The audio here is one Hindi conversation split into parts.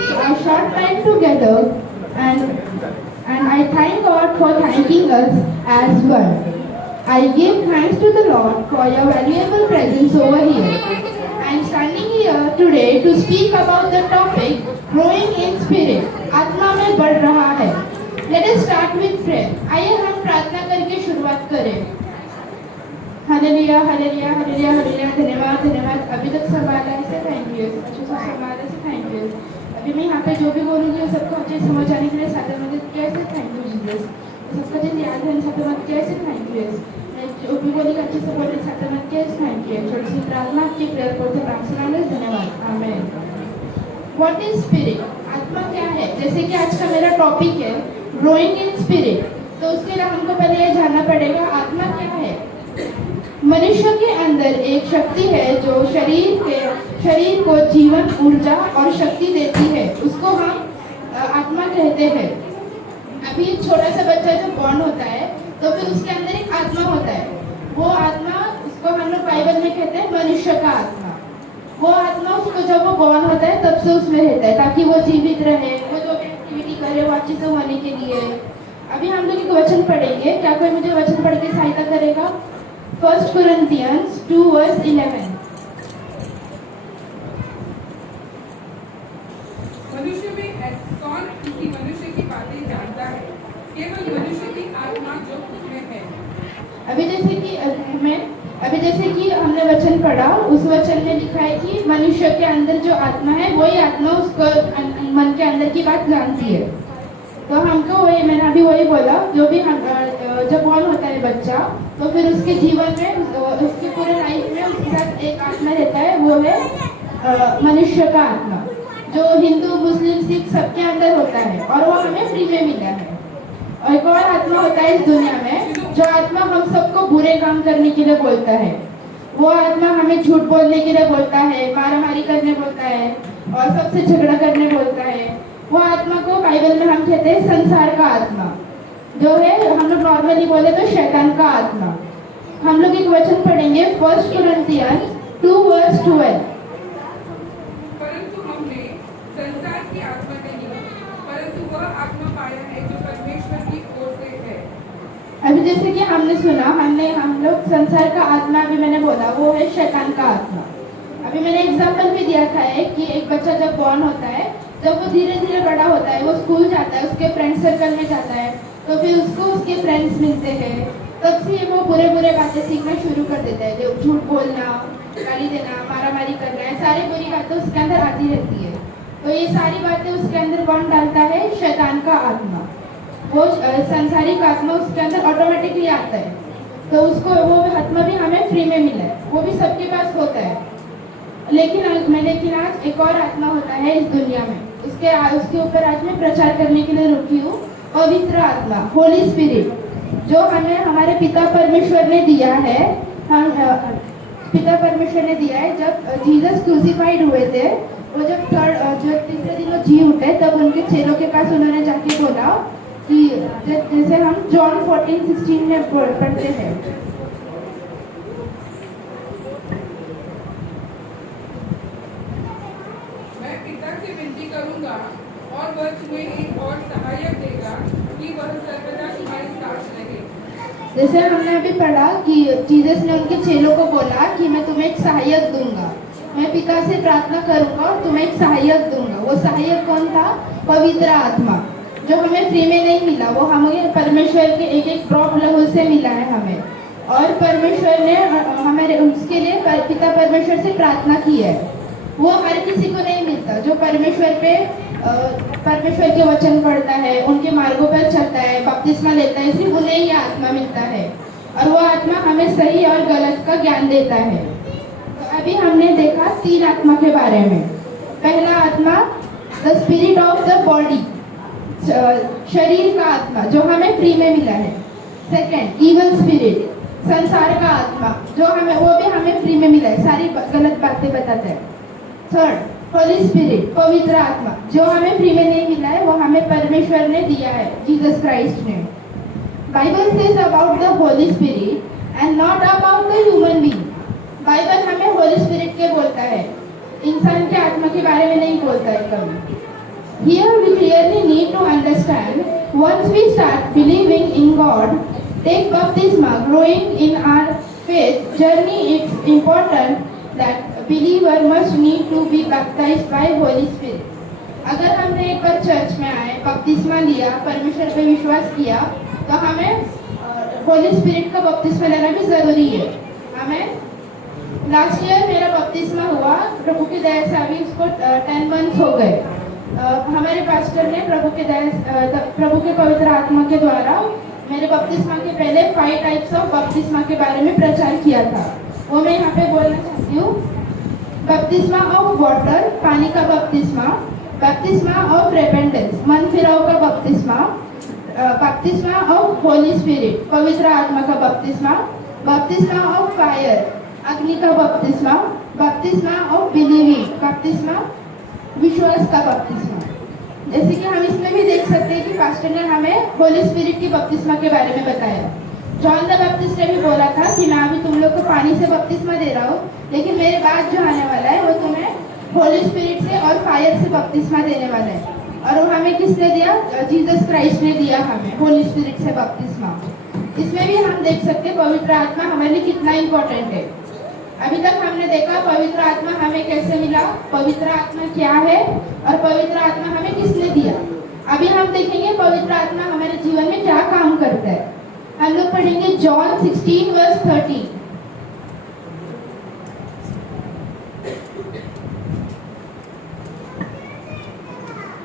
a short time together, and I thank God for thanking us as one. I give thanks to the Lord for your valuable presence over here. I am standing here today to speak about the topic growing in spirit. आत्मा में बढ़ रहा है. Let us start with prayer. आइए हम प्रार्थना करके शुरुआत करें. Hallelujah hallelujah hallelujah hallelujah. धन्यवाद धन्यवाद. अभी तक संभाला है से थैंक यू. अच्छे से संभाला से थैंक यू. अभी मैं यहाँ पे जो भी बोलूँगी वो सबको अच्छे से समझ आने के लिए साथ मदद कैसे थैंक यू जीसस. सबका जैसे याद है साथ मदद कैसे थैंक यू. जो भी बोलेगा अच्छे से बोले साथ मदद कैसे थैंक यू. छोटी सी प्रार्थना आपकी प्रेयर करते प्रार्थना. धन्यवाद. आमीन. What is spirit? आत्मा क्या है? जैसे कि आज का मेरा टॉपिक है ग्रोइंग इन स्पिरिट, तो उसके लिए हमको पहले ये जानना पड़ेगा आत्मा क्या है. मनुष्य के अंदर एक शक्ति है जो शरीर को जीवन, ऊर्जा और शक्ति देती है. उसको हम आत्मा कहते हैं. अभी एक छोटा सा बच्चा जब बॉर्न होता है तो फिर उसके अंदर एक आत्मा होता है. वो आत्मा, उसको हम लोग बाइबल में कहते हैं मनुष्य का आत्मा. वो आत्मा उसको जब वो बॉर्न होता है तब से उसमें रहता है ताकि वो जीवित रहे, वो जो एक्टिविटी करे वो अच्छे से होने के लिए. अभी हम लोग एक वचन पढ़ेंगे. क्या कोई मुझे वचन पढ़ के सहायता करेगा? 1 Corinthians 2:11. मनुष्य में कौन किसी मनुष्य की बातें जानता है? केवल मनुष्य की आत्मा जो उसमें है. अभी जैसे कि हमने वचन पढ़ा, उस वचन में लिखा है कि मनुष्य के अंदर जो आत्मा है वही आत्मा उसको मन के अंदर की बात जानती है. तो हमको वही, मैंने अभी वही बोला, जो भी हम जब बॉर्न होता है बच्चा तो फिर उसके जीवन में, उसके पूरे लाइफ में उसके साथ एक आत्मा रहता है. वो है मनुष्य का आत्मा, जो हिंदू, मुस्लिम, सिख सबके अंदर होता है और वो हमें फ्री में मिला है. और एक और आत्मा होता है इस दुनिया में, जो आत्मा हम सबको बुरे काम करने के लिए बोलता है. वो आत्मा हमें झूठ बोलने के लिए बोलता है, मारामारी करने बोलता है और सबसे झगड़ा करने बोलता है. वो आत्मा को बाइबल में हम कहते हैं संसार का आत्मा, जो है हम लोग नॉर्मली बोले तो शैतान का आत्मा. हम लोग एक वचन पढ़ेंगे 1 Corinthians 2:12. परंतु हमने संसार की आत्मा नहीं, परंतु वह आत्मा पाया है जो परमेश्वर की ओर से है. अभी जैसे कि हमने सुना, हम लोग संसार का आत्मा, अभी मैंने बोला वो है शैतान का आत्मा. अभी मैंने एग्जाम्पल भी दिया था है कि एक बच्चा जब बॉर्न होता है, जब वो धीरे धीरे बड़ा होता है, वो स्कूल जाता है, उसके फ्रेंड सर्कल में जाता है, तो फिर उसको उसके फ्रेंड्स मिलते हैं. तब से वो बुरे बुरे बातें सीखना शुरू कर देता है. जो झूठ बोलना, गाली देना, मारामारी करना है, सारी बुरी बातें उसके अंदर आती रहती है. तो ये सारी बातें उसके अंदर कौन डालता है? शैतान का आत्मा. वो संसारिक आत्मा उसके अंदर ऑटोमेटिकली आता है. तो उसको वो आत्मा भी हमें फ्री में मिला है, वो भी सबके पास होता है. लेकिन आज एक और आत्मा होता है इस दुनिया में. उसके ऊपर आज मैं प्रचार करने के लिए रुकी हूँ. पवित्र आत्मा, होली स्पिरिट, जो हमें हमारे पिता परमेश्वर ने दिया है. पिता परमेश्वर ने दिया है. जब जीसस क्रूसिफाइड हुए थे, वो जब तीसरे दिन वो जी उठे, तब उनके चेलों के पास उन्होंने जाके बोला कि जैसे हम जॉन 14:16 में पढ़ते हैं, मैं पिता से विनती करूंगा और वह तुम्हें एक और सहायक देगा कि वह सर्वदा तुम्हारे साथ रहे. जैसे हमने अभी पढ़ा कि जीसस ने उनके चेलों को बोला कि मैं तुम्हें एक सहायक दूंगा, मैं पिता से प्रार्थना करूंगा और तुम्हें एक सहायक दूंगा. वो सहायक कौन था? पवित्र आत्मा, जो हमें फ्री में नहीं मिला. वो हमें परमेश्वर के एक एक ड्रॉप लहू से मिला है हमें. और परमेश्वर ने हमारे उसके लिए पिता परमेश्वर से प्रार्थना की है. वो हर किसी को नहीं मिलता. जो परमेश्वर के वचन पढ़ता है, उनके मार्गों पर चलता है, बपतिस्मा लेता है, सिर्फ उन्हें ही आत्मा मिलता है. और वो आत्मा हमें सही और गलत का ज्ञान देता है. तो अभी हमने देखा 3 आत्मा के बारे में. पहला आत्मा the spirit of the body, शरीर का आत्मा, जो हमें फ्री में मिला है. सेकंड, इवल स्पिरिट, संसार का आत्मा, वो भी हमें फ्री में मिला है, सारी गलत बातें बताता है. थर्ड, होली स्पिरिट, पवित्र आत्मा, जो हमें फ्री में नहीं मिला है, वो हमें परमेश्वर ने दिया है, जीसस क्राइस्ट ने. Bible says about the Holi spirit and not about the human being. Bible हमें होली स्पिरिट के बोलता है, इंसान के आत्मा के बारे में नहीं बोलता है कभी. Here we clearly need to understand, once we start believing in God, take baptisma, growing in our faith journey, it's important that believer must need to be baptized by Holy Spirit. अगर हमने एक बार चर्च में आए, बपतिस्मा लिया, परमेश्वर पे विश्वास किया, तो हमें होली स्पिरिट का बपतिस्मा लेना भी जरूरी है। हमें लास्ट ईयर मेरा बपतिस्मा हुआ, प्रभु की दया से अभी उसको 10 मंथ्स हो गए। हमारे पास्टर ने प्रभु के पवित्र आत्मा के द्वारा मेरे बपतिस्मा के पहले 5 टाइप्स ऑफ बपतिस्मा के बारे में प्रचार किया था। वो मैं यहाँ पे बोलना चाहती हूँ। बपतिस्मा ऑफ वाटर, पानी का बपतिस्मा, बपतिस्मा ऑफ रेपेंटेंस, मन फिराव का बपतिस्मा, बपतिस्मा ऑफ होली स्पिरिट, पवित्र आत्मा का बपतिस्मा, बपतिस्मा ऑफ फायर, अग्नि का बपतिस्मा, बपतिस्मा ऑफ बिलीविंग, बपतिस्मा विश्वास का बपतिस्मा। जैसे कि हम इसमें भी देख सकते हैं कि पास्टर ने हमें होली स्पिरिट की बपतिस्मा के बारे में बताया। जॉन द बैप्टिस्ट ने भी बोला था कि मैं अभी तुम लोग को पानी से बपतिस्मा दे रहा हूँ, लेकिन मेरे बाद जो आने वाला है वो तुम्हें होली स्पिरिट से और फायर से बपतिस्मा देने वाला है। और वो हमें किसने दिया? जीसस क्राइस्ट ने दिया हमें होली स्पिरिट से बपतिस्मा। इसमें भी हम देख सकते हैं पवित्र आत्मा हमारे लिए कितना इम्पोर्टेंट है। अभी तक हमने देखा पवित्र आत्मा हमें कैसे मिला, पवित्र आत्मा क्या है और पवित्र आत्मा हमें किसने दिया। अभी हम देखेंगे पवित्र आत्मा हमारे जीवन में क्या काम करता है। हम लोग पढ़ेंगे जॉन 16:13।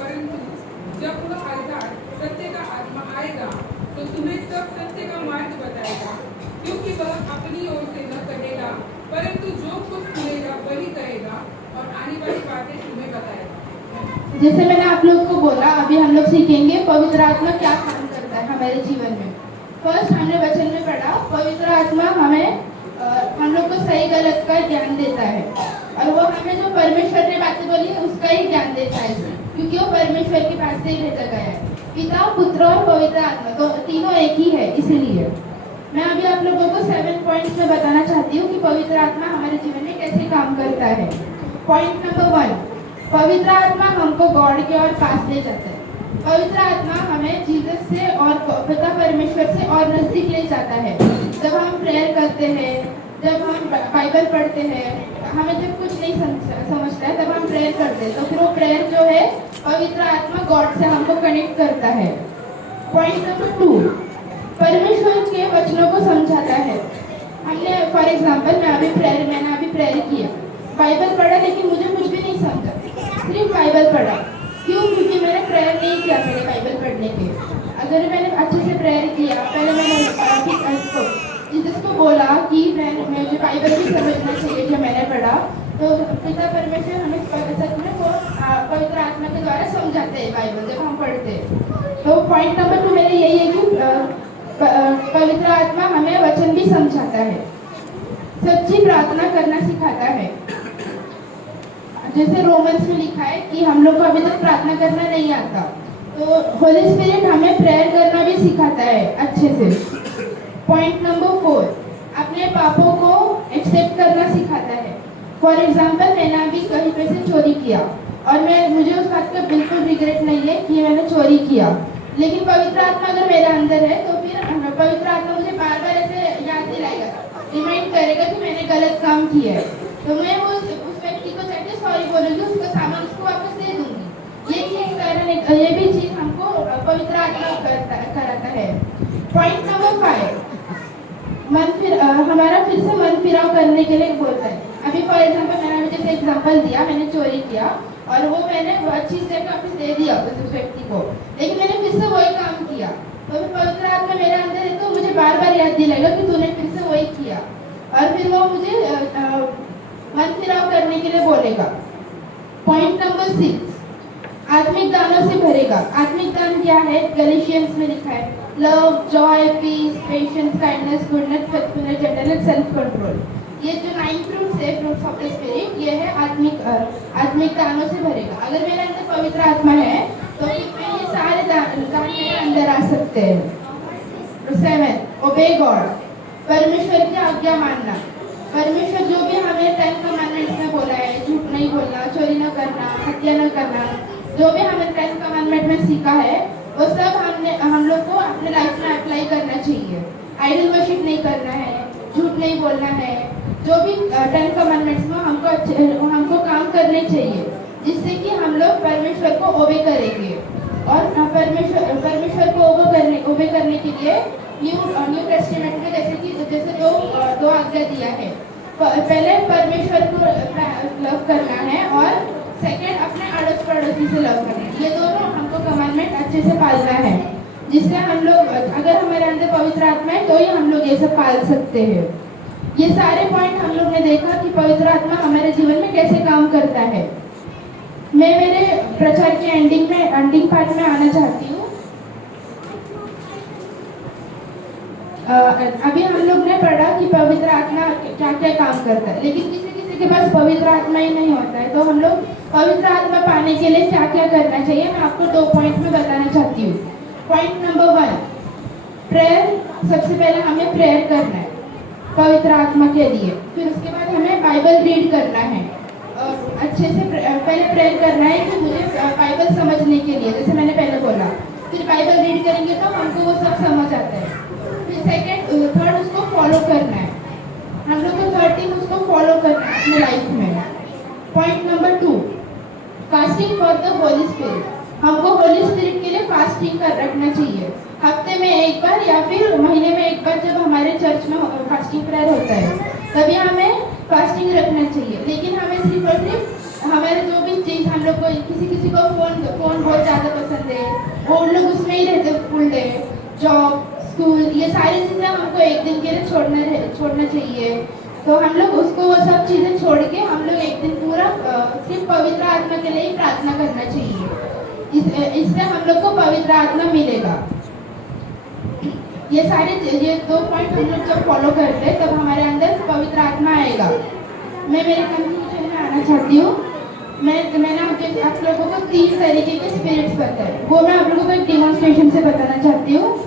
परंतु जब वह अर्थात सत्य का आत्मा आएगा तो तुम्हें सब सत्य का मार्ग बताएगा, क्योंकि वह अपनी ओर से न कहेगा, परंतु जो कुछ सुनेगा वही कहेगा और आने वाली बातें तुम्हें बताएगा। जैसे मैंने आप लोग को बोला, अभी हम लोग सीखेंगे पवित्र आत्मा क्या काम करता है हमारे जीवन में। फर्स्ट हमने वचन में पढ़ा, पवित्र आत्मा हमें हम लोग को सही गलत का ज्ञान देता है, और वो हमें जो परमेश्वर ने बातें बोली उसका ही ज्ञान देता है, क्योंकि वो परमेश्वर के पास से ही भेजा गया है। पिता, पुत्र और पवित्र आत्मा तो तीनों एक ही है। इसीलिए मैं अभी आप लोगों को 7 पॉइंट्स में बताना चाहती हूँ कि पवित्र आत्मा हमारे जीवन में कैसे काम करता है। पॉइंट नंबर 1, पवित्र आत्मा हमको गॉड के और पास ले जाता है। पवित्र आत्मा हमें जीसस से और पिता परमेश्वर से और नजदीक ले जाता है। जब हम प्रेयर करते हैं, जब हम बाइबल पढ़ते हैं, हमें जब कुछ नहीं समझता है तब हम प्रेयर करते हैं, तो फिर वो प्रेयर जो है पवित्र आत्मा गॉड से हमको कनेक्ट करता है। पॉइंट नंबर 2, परमेश्वर के वचनों को समझाता है। हमने फॉर एग्जाम्पल मैंने अभी प्रेयर किया, बाइबल पढ़ा, लेकिन मुझे कुछ भी नहीं समझा, सिर्फ बाइबल पढ़ा। क्यों? क्योंकि मैंने प्रेयर नहीं किया पहले बाइबल पढ़ने के। अगर मैंने अच्छे से प्रेयर किया, पहले मैंने जिसको बोला कि मुझे बाइबल भी समझना चाहिए जो मैंने पढ़ा, तो पिता परमेश्वर हमें सच में वो पवित्र आत्मा के द्वारा समझाते हैं बाइबल जब हम पढ़ते हैं। तो पॉइंट नंबर 2 मेरे यही है कि पवित्र आत्मा हमें वचन भी समझाता है, सच्ची प्रार्थना करना सिखाता है। जैसे रोमन्स में लिखा है कि हम लोग को अभी तक प्रार्थना करना नहीं आता, तो होली स्पिरिट हमें प्रेयर करना भी सिखाता है अच्छे से। पॉइंट नंबर 4, अपने पापों को एक्सेप्ट करना सिखाता है। फॉर एग्जाम्पल मैंने अभी कहीं पे से चोरी किया और मुझे उस बात का बिल्कुल रिग्रेट नहीं है कि मैंने चोरी किया, लेकिन पवित्र आत्मा अगर मेरे अंदर है तो फिर पवित्र आत्मा मुझे बार बार ऐसे याद दिलाएगा, रिमाइंड करेगा कि मैंने गलत काम किया है, तो मैं उस व्यक्ति को जाके सॉरी बोलूँगी, उसका सामान उसको वापस दे दूंगी। ये भी चीज़ हमको पवित्र आत्मा कराता है। पॉइंट नंबर 5, हमारा फिर से मन फिराव करने के लिए बोलता है। अभी फॉर एग्जाम्पल मैंने अभी जैसे एग्जाम्पल दिया, मैंने चोरी किया और वो मैंने अच्छी से वापस दे दिया उस व्यक्ति को, लेकिन मैंने फिर से वही काम किया, तो फिर पवित्र आत्मा मेरे अंदर है तो मुझे बार बार याद दिलाएगा कि तूने फिर से वही किया, और फिर वो मुझे मन फिराव करने के लिए बोलेगा। पॉइंट नंबर 6, आत्मिक दानों से भरेगा। आत्मिक दान क्या है? गैलेशियंस में लिखा है, love, joy, peace, patience, kindness, goodness, faithfulness, gentleness, self control. ये जो 9 फ्रूट्स है, फ्रूट्स ऑफ द स्पिरिट, ये है आत्मिक दानों से भरेगा। अगर मेरे अंदर पवित्र आत्मा है तो ये सारे दान मेरे अंदर आ सकते हैं। 7, ओबे गॉड, परमेश्वर की आज्ञा मानना। परमेश्वर जो भी हमें 10 कमांडमेंट्स में बोला है, झूठ नहीं बोलना, चोरी न करना, हत्या न करना, जो भी हमें 10 कमांडमेंट में सीखा है वो सब हम लोग को अपने लाइफ में अप्लाई करना चाहिए। आइडल वर्शिप नहीं करना है, झूठ नहीं बोलना है, जो भी 10 कमांडमेंट्स में हमको काम करने चाहिए, जिससे कि हम लोग परमेश्वर को ओबे करेंगे। और परमेश्वर को ओबे करने के लिए न्यू टेस्टामेंट में जैसे दो आज्ञा दिया है। पहले परमेश्वर को लव करना है और सेकंड अपने अड़ोस पड़ोसी से लव करना है। ये दोनों हमको कमांडमेंट अच्छे से पालना है, जिससे हम लोग, अगर हमारे अंदर पवित्र आत्मा है तो ही हम लोग ये सब पाल सकते हैं। ये सारे पॉइंट हम लोग ने देखा कि पवित्र आत्मा हमारे जीवन में कैसे काम करता है। मैं मेरे प्रचार के एंडिंग पार्ट में आना चाहती हूँ। अभी हम लोग ने पढ़ा कि पवित्र आत्मा क्या क्या काम करता है, लेकिन किसी के पास पवित्र आत्मा ही नहीं होता है, तो हम लोग पवित्र आत्मा पाने के लिए क्या क्या करना चाहिए, मैं आपको 2 पॉइंट में बताना चाहती हूँ। Point number 1, prayer. सबसे पहले हमें प्रेयर करना है पवित्र आत्मा के लिए। फिर उसके बाद हमें बाइबल रीड करना है और अच्छे से पहले प्रेयर करना है कि मुझे बाइबल समझने के लिए, जैसे मैंने पहले बोला। फिर बाइबल रीड करेंगे तो हमको वो सब समझ आता है। फिर थर्ड उसको फॉलो करना है, हम लोग को 13 उसको फॉलो करना है अपने लाइफ में। Point number 2, fasting for the Holi spirit. हमको होली स्पिरिट के लिए फास्टिंग रखना चाहिए, हफ्ते में एक बार या फिर महीने में एक बार। जब हमारे चर्च में फास्टिंग प्रेयर होता है तभी हमें फास्टिंग रखना चाहिए। लेकिन हमें सिर्फ और सिर्फ हमारे जो भी चीज़, हम लोग को किसी को फोन बहुत ज़्यादा पसंद है, वो उन लोग उसमें ही रहते फुल डे, जॉब, स्कूल, ये सारी चीज़ें हमको एक दिन के लिए छोड़ना चाहिए। तो हम लोग उसको वो सब चीज़ें छोड़ के हम लोग एक दिन पूरा सिर्फ पवित्र आत्मा के लिए ही प्रार्थना करना चाहिए। इससे हम लोग को पवित्र आत्मा मिलेगा। ये 2 पॉइंट हम लोग जब फॉलो करते हैं तब हमारे अंदर पवित्र आत्मा आएगा। मैं मेरे कंक्लूजन में आना चाहती हूँ। मैंने आप लोगों को 3 तरीके के स्पिरिट्स बताए, वो मैं आप लोगों को एक डेमोन्स्ट्रेशन से बताना चाहती हूँ।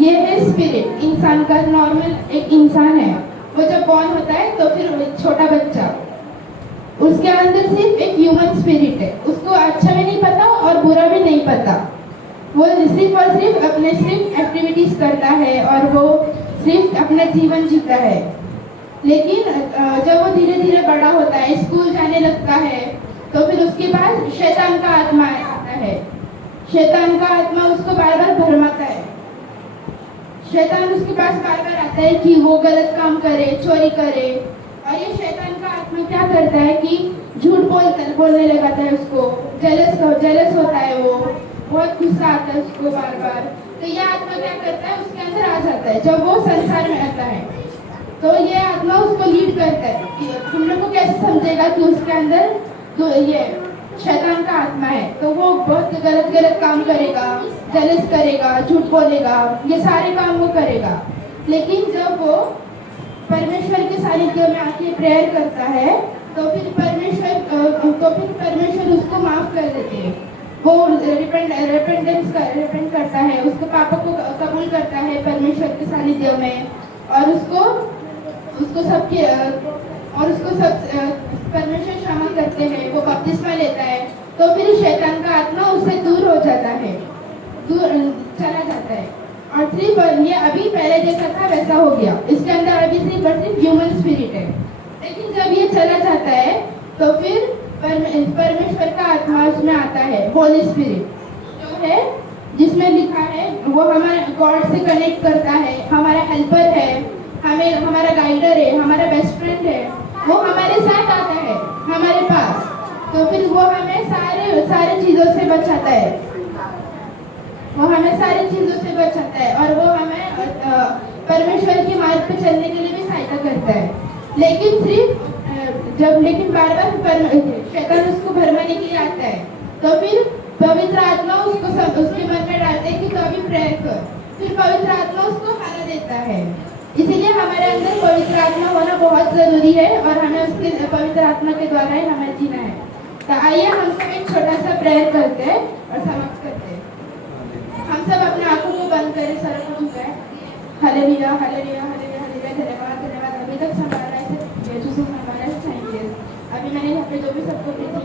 ये है स्पिरिट, इंसान का नॉर्मल एक इंसान है, वो जब बॉर्न होता है तो फिर छोटा बच्चा, उसके अंदर सिर्फ एक ह्यूमन स्पिरिट है। उसको अच्छा भी नहीं पता और बुरा भी नहीं पता। वो सिर्फ और सिर्फ अपने एक्टिविटीज करता है और वो सिर्फ अपना जीवन जीता है। लेकिन जब वो धीरे धीरे बड़ा होता है, स्कूल जाने लगता है, तो फिर उसके बाद शैतान का आत्मा आता है। शैतान का आत्मा उसको बार बार भरमाता है। शैतान उसके पास बार बार आता है कि वो गलत काम करे, चोरी करे। और ये शैतान का आत्मा क्या करता है कि झूठ बोलने लगाता है उसको, जेलस होता है, वो बहुत गुस्सा आता है उसको बार बार। तो ये आत्मा क्या करता है, उसके अंदर आ जाता है जब वो संसार में आता है। तो ये आत्मा उसको लीड करता है कि तुम लोग को कैसे समझेगा कि उसके अंदर तो ये शैतान का आत्मा है, तो वो बहुत गलत काम करेगा, जेलस करेगा, झूठ बोलेगा, ये सारे काम वो करेगा। लेकिन जब वो परमेश्वर के सानिध्य में आके प्रेयर करता है तो फिर परमेश्वर उसको माफ कर देते हैं। वो रिपेंट करता है, उसके पाप को कबूल करता है परमेश्वर के सानिध्य में, और उसको सब परमेश्वर क्षमा करते हैं, वो बपतिस्मा लेता है। तो फिर शैतान का आत्मा उससे दूर हो जाता है, दूर चला जाता है। और सिर्फ ये अभी पहले जैसा था वैसा हो गया, इसके अंदर अभी सिर्फ ह्यूमन स्पिरिट है। लेकिन जब ये चला जाता है तो फिर परमेश्वर का आत्मा उसमें आता है, होली स्पिरिट जो है, जिसमें लिखा है वो हमारे गॉड से कनेक्ट करता है, हमारा हेल्पर है, हमारा गाइडर है, हमारा बेस्ट फ्रेंड है। वो हमारे साथ आता है हमारे पास, तो फिर वो हमें सारे चीज़ों से बचाता है, और वो हमें परमेश्वर के मार्ग पे चलने के लिए भी सहायता करता है। लेकिन बार बार शैतान उसको भरमाने के लिए आता है, तो फिर पवित्र आत्मा उसके मन में डालते हैं कि तो अभी प्रेयर कर, फिर पवित्र आत्मा उसको खाना देता है। इसीलिए हमारे अंदर पवित्र आत्मा होना बहुत जरूरी है, और हमें उसके पवित्र आत्मा के द्वारा ही हमें जीना है। तो आइए हम सब एक छोटा सा प्रेयर करते हैं और समाप्त करते हैं। हम सब अपने आंखों को बंद करें, सर को झुकाएं। हालेलुया, हालेलुया, हालेलुया, हालेलुया, धन्यवाद। अभी तक संभाला है, थैंक यू। अभी मैंने यहाँ पे जो भी सबको प्रीति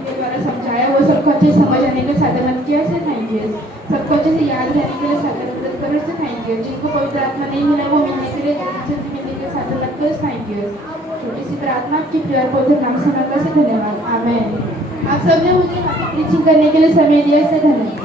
सबको अच्छे से समझ आने के साथ मदद किया से थैंक यू। सबको अच्छे से याद रहने के लिए साथ मदद करो से थैंक यू। जिनको पवित्र आत्मा नहीं मिला वो मिलने के लिए जल्दी मिलने के साथ मदद करो थैंक यू। छोटी सी प्रार्थना आपकी प्यार पवित्र नाम से मांगने से धन्यवाद आमेन। आप सबने मुझे प्रीचिंग करने के लिए समय दिया से धन्यवाद।